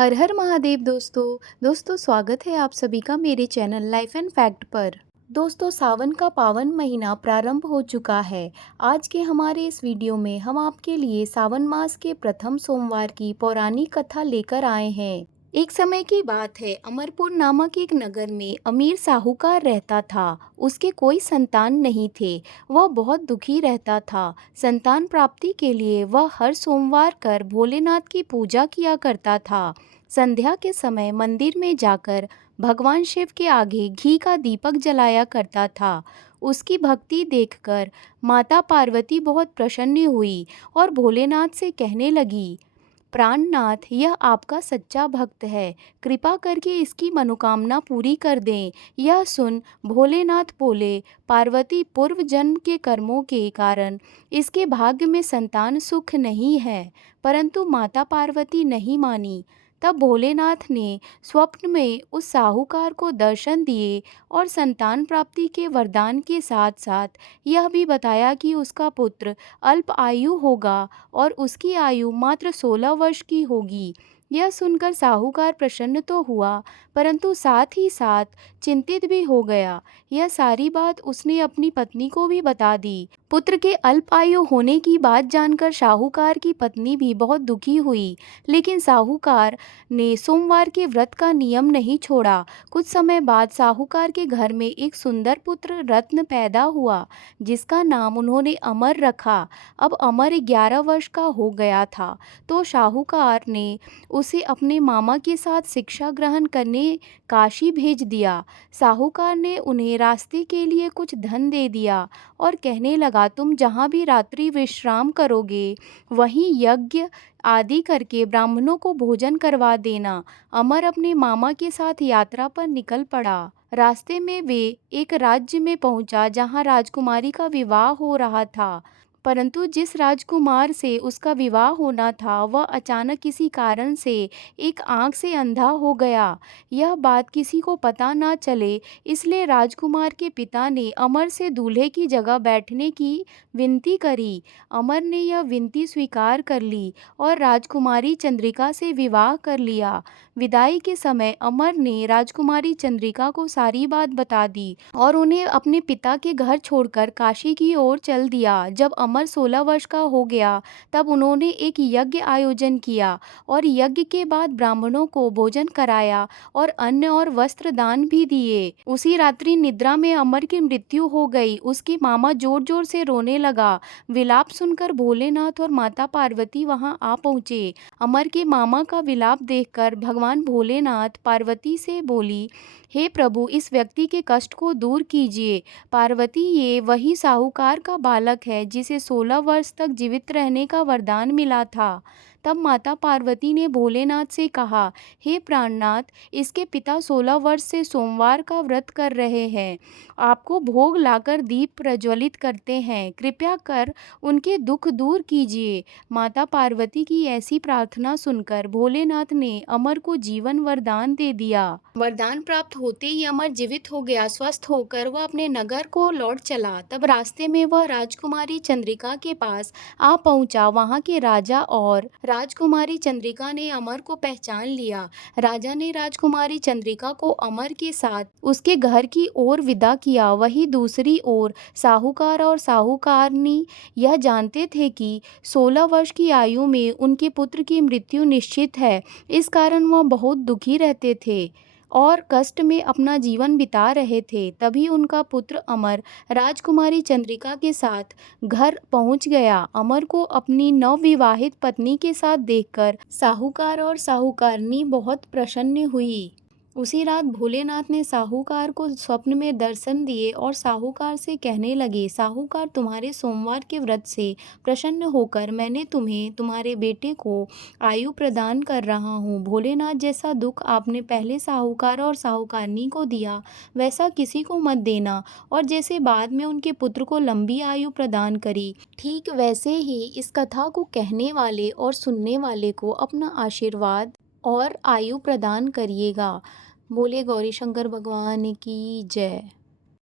हर हर महादेव दोस्तों स्वागत है आप सभी का मेरे चैनल लाइफ एंड फैक्ट पर। दोस्तों सावन का पावन महीना प्रारंभ हो चुका है। आज के हमारे इस वीडियो में हम आपके लिए सावन मास के प्रथम सोमवार की पौराणिक कथा लेकर आए हैं। एक समय की बात है, अमरपुर नामक एक नगर में अमीर साहूकार रहता था। उसके कोई संतान नहीं थे। वह बहुत दुखी रहता था। संतान प्राप्ति के लिए वह हर सोमवार कर भोलेनाथ की पूजा किया करता था। संध्या के समय मंदिर में जाकर भगवान शिव के आगे घी का दीपक जलाया करता था। उसकी भक्ति देखकर माता पार्वती बहुत प्रसन्न हुई और भोलेनाथ से कहने लगी, प्राणनाथ, यह आपका सच्चा भक्त है, कृपा करके इसकी मनोकामना पूरी कर दें। यह सुन भोलेनाथ बोले, पार्वती, पूर्व जन्म के कर्मों के कारण इसके भाग्य में संतान सुख नहीं है। परंतु माता पार्वती नहीं मानी। तब भोलेनाथ ने स्वप्न में उस साहूकार को दर्शन दिए और संतान प्राप्ति के वरदान के साथ साथ यह भी बताया कि उसका पुत्र अल्प आयु होगा और उसकी आयु मात्र 16 वर्ष की होगी। यह सुनकर साहूकार प्रसन्न तो हुआ, परंतु साथ ही साथ चिंतित भी हो गया। यह सारी बात उसने अपनी पत्नी को भी बता दी। पुत्र के अल्प आयु होने की बात जानकर साहूकार की पत्नी भी बहुत दुखी हुई, लेकिन साहूकार ने सोमवार के व्रत का नियम नहीं छोड़ा। कुछ समय बाद साहूकार के घर में एक सुंदर पुत्र रत्न पैदा हुआ, जिसका नाम उन्होंने अमर रखा। अब अमर 11 वर्ष का हो गया था, तो साहूकार ने उसे अपने मामा के साथ शिक्षा ग्रहण करने काशी भेज दिया। साहूकार ने उन्हें रास्ते के लिए कुछ धन दे दिया और कहने लगा, तुम जहाँ भी रात्रि विश्राम करोगे वहीं यज्ञ आदि करके ब्राह्मणों को भोजन करवा देना। अमर अपने मामा के साथ यात्रा पर निकल पड़ा। रास्ते में वे एक राज्य में पहुंचा जहां राजकुमारी का विवाह हो रहा था, परंतु जिस राजकुमार से उसका विवाह होना था वह अचानक किसी कारण से एक आंख से अंधा हो गया। यह बात किसी को पता ना चले, इसलिए राजकुमार के पिता ने अमर से दूल्हे की जगह बैठने की विनती करी। अमर ने यह विनती स्वीकार कर ली और राजकुमारी चंद्रिका से विवाह कर लिया। विदाई के समय अमर ने राजकुमारी चंद्रिका को सारी बात बता दी और उन्हें अपने पिता के घर छोड़कर काशी की ओर चल दिया। जब अमर 16 वर्ष का हो गया तब उन्होंने एक यज्ञ आयोजन किया और यज्ञ के बाद ब्राह्मणों को भोजन कराया और अन्न और वस्त्र दान भी दिए। उसी रात्रि निद्रा में अमर की मृत्यु हो गई। उसके मामा जोर जोर से रोने लगा। विलाप सुनकर भोलेनाथ और माता पार्वती वहां आ पहुंचे। अमर के मामा का विलाप देखकर भगवान भोलेनाथ पार्वती से बोली, हे प्रभु, इस व्यक्ति के कष्ट को दूर कीजिए। पार्वती, ये वही साहूकार का बालक है जिसे 16 वर्ष तक जीवित रहने का वरदान मिला था। तब माता पार्वती ने भोलेनाथ से कहा, हे प्राणनाथ, इसके पिता 16 वर्ष से सोमवार का व्रत कर रहे हैं, आपको भोग लाकर दीप प्रज्वलित करते हैं, कृपया कर उनके दुख दूर कीजिए। माता पार्वती की ऐसी प्रार्थना सुनकर भोलेनाथ ने अमर को जीवन वरदान दे दिया। वरदान प्राप्त होते ही अमर जीवित हो गया। स्वस्थ होकर वह अपने नगर को लौट चला। तब रास्ते में वह राजकुमारी चंद्रिका के पास आ पहुंचा। वहां के राजा और राजकुमारी चंद्रिका ने अमर को पहचान लिया। राजा ने राजकुमारी चंद्रिका को अमर के साथ उसके घर की ओर विदा किया। वहीं दूसरी ओर साहूकार और साहूकारनी यह जानते थे कि 16 वर्ष की आयु में उनके पुत्र की मृत्यु निश्चित है। इस कारण वह बहुत दुखी रहते थे और कष्ट में अपना जीवन बिता रहे थे। तभी उनका पुत्र अमर राजकुमारी चंद्रिका के साथ घर पहुंच गया। अमर को अपनी नवविवाहित पत्नी के साथ देखकर साहूकार और साहूकारनी बहुत प्रसन्न हुई। उसी रात भोलेनाथ ने साहूकार को स्वप्न में दर्शन दिए और साहूकार से कहने लगे, साहूकार, तुम्हारे सोमवार के व्रत से प्रसन्न होकर मैंने तुम्हें तुम्हारे बेटे को आयु प्रदान कर रहा हूँ। भोलेनाथ, जैसा दुख आपने पहले साहूकार और साहूकारनी को दिया वैसा किसी को मत देना, और जैसे बाद में उनके पुत्र को लंबी आयु प्रदान करी, ठीक वैसे ही इस कथा को कहने वाले और सुनने वाले को अपना आशीर्वाद और आयु प्रदान करिएगा। बोले गौरी शंकर भगवान की जय।